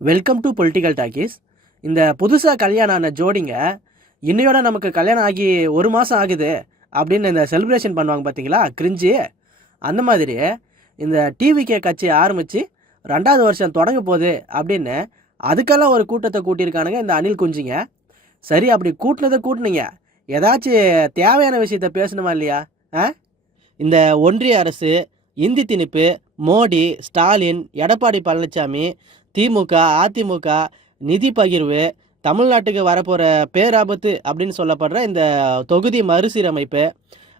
Welcome to political talkies இந்த புதுசாக கல்யாணம் ஆன ஜோடிங்க இன்னையோட நமக்கு கல்யாணம் ஆகி ஒரு மாதம் ஆகுது அப்படின்னு இந்த செலிப்ரேஷன் பண்ணுவாங்க பார்த்தீங்களா கிரிஞ்சு அந்த மாதிரி இந்த டிவிகே கட்சி ஆரம்பித்து ரெண்டாவது வருஷம் தொடங்க போகுது அப்படின்னு அதுக்கெல்லாம் ஒரு கூட்டத்தை கூட்டியிருக்கானுங்க இந்த அனில் குஞ்சிங்க. சரி அப்படி கூட்டினதை கூட்டினீங்க. ஏதாச்சும் தேவையான விஷயத்த பேசணுமா இல்லையா? ஆ? இந்த ஒன்றிய அரசு இந்தி திணிப்பு மோடி ஸ்டாலின் எடப்பாடி பழனிசாமி திமுக அதிமுக நிதி பகிர்வு தமிழ்நாட்டுக்கு வரப்போகிற பேராபத்து அப்படின்னு சொல்லப்படுற இந்த தொகுதி மறுசீரமைப்பு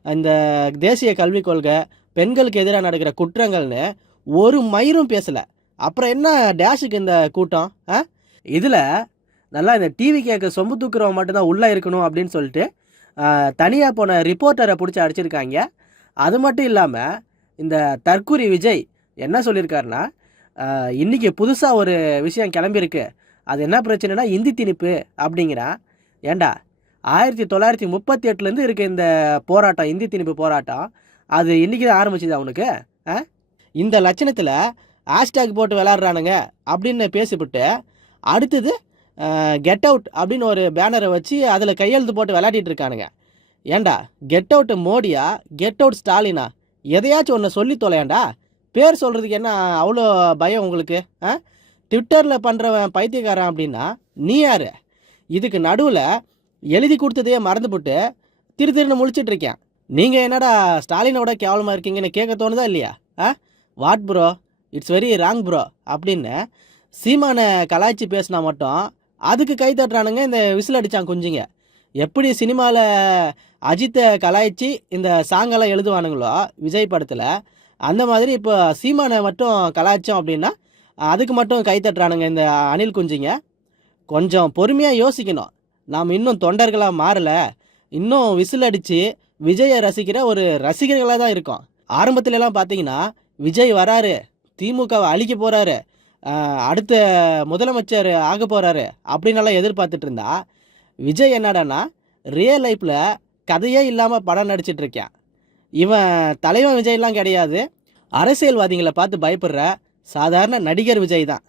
இந்த தேசிய கல்விக் கொள்கை பெண்களுக்கு எதிராக நடக்கிற குற்றங்கள்னு ஒரு மயிரும் பேசலை. அப்புறம் என்ன டேஷுக்கு இந்த கூட்டம் ஆ? இதில் நல்லா இந்த டிவி கேட்க சொம்பு தூக்குறவங்க மட்டும்தான் உள்ளே இருக்கணும் அப்படின்னு சொல்லிட்டு தனியாக போன ரிப்போர்ட்டரை பிடிச்சி அடிச்சிருக்காங்க. அது மட்டும் இல்லாமல் இந்த தற்கூரி விஜய் என்ன சொல்லியிருக்காருன்னா இன்றைக்கி இன்னைக்கு புதுசாக ஒரு விஷயம் கிளம்பியிருக்கு. அது என்ன பிரச்சனைனா இந்தி திணிப்பு அப்படிங்கிறா. ஏண்டா? ஆயிரத்தி தொள்ளாயிரத்தி முப்பத்தி எட்டுலேருந்து இருக்க இந்த போராட்டம் இந்தி திணிப்பு போராட்டம் அது இன்றைக்கி தான் ஆரம்பிச்சுது அவனுக்கு ஆ? இந்த லட்சணத்தில் ஹேஷ்டேக் போட்டு விளாட்றானுங்க அப்படின்னு பேசிவிட்டு அடுத்தது கெட் அவுட் அப்படின்னு ஒரு பேனரை வச்சு அதில் கையெழுத்து போட்டு விளையாடிட்டு இருக்கானுங்க. ஏண்டா? கெட் அவுட் மோடியா? கெட் அவுட் ஸ்டாலினா? எதையாச்சும் ஒன்று சொல்லி தொலையாண்டா? பேர் சொல்கிறதுக்கு என்ன அவ்வளோ பயம் உங்களுக்கு? ஆ? ட்விட்டரில் பண்ணுறவன் பைத்தியக்காரன் அப்படின்னா நீ யார்? இதுக்கு நடுவில் எழுதி கொடுத்ததையே மறந்துபுட்டு திரு திருன்னு முழிச்சிட்டு இருக்கேன். நீங்கள் என்னடா ஸ்டாலினோட கேவலமாக இருக்கீங்கன்னு கேட்க தோணுதா இல்லையா? ஆ? What bro? It's very wrong bro அப்படின்னு சீமானை கலாய்ச்சி பேசினா மட்டும் அதுக்கு கை தட்டுறானுங்க இந்த விசில் அடிச்சான் குஞ்சுங்க. எப்படி சினிமாவில் அஜித்தை கலாய்ச்சி இந்த சாங்கெல்லாம் எழுதுவானுங்களோ விஜய் படத்தில் அந்த மாதிரி இப்போ சீமானை மட்டும் கலாய்ச்சோம் அப்படின்னா அதுக்கு மட்டும் கை தட்டுறானுங்க இந்த அனில் குஞ்சுங்க. கொஞ்சம் பொறுமையாக யோசிக்கணும். நாம் இன்னும் தொண்டர்களாக மாறலை. இன்னும் விசில் அடித்து விஜயை ரசிக்கிற ஒரு ரசிகர்களாக தான் இருக்கோம். ஆரம்பத்துலலாம் பார்த்தீங்கன்னா விஜய் வராரு திமுகவை அழிக்க போகிறாரு அடுத்த முதலமைச்சர் ஆக போகிறாரு அப்படின்னெல்லாம் எதிர்பார்த்துட்டு இருந்தா விஜய் என்னடான்னா ரியல் லைஃப்பில் கதையே இல்லாமல் படம் நடிச்சிட்ருக்கேன் இவன் தலைவன் விஜய்லாம் கிடையாது. அரசியல்வாதிகளை பார்த்து பயப்படுற சாதாரண நடிகர் விஜய் தான்.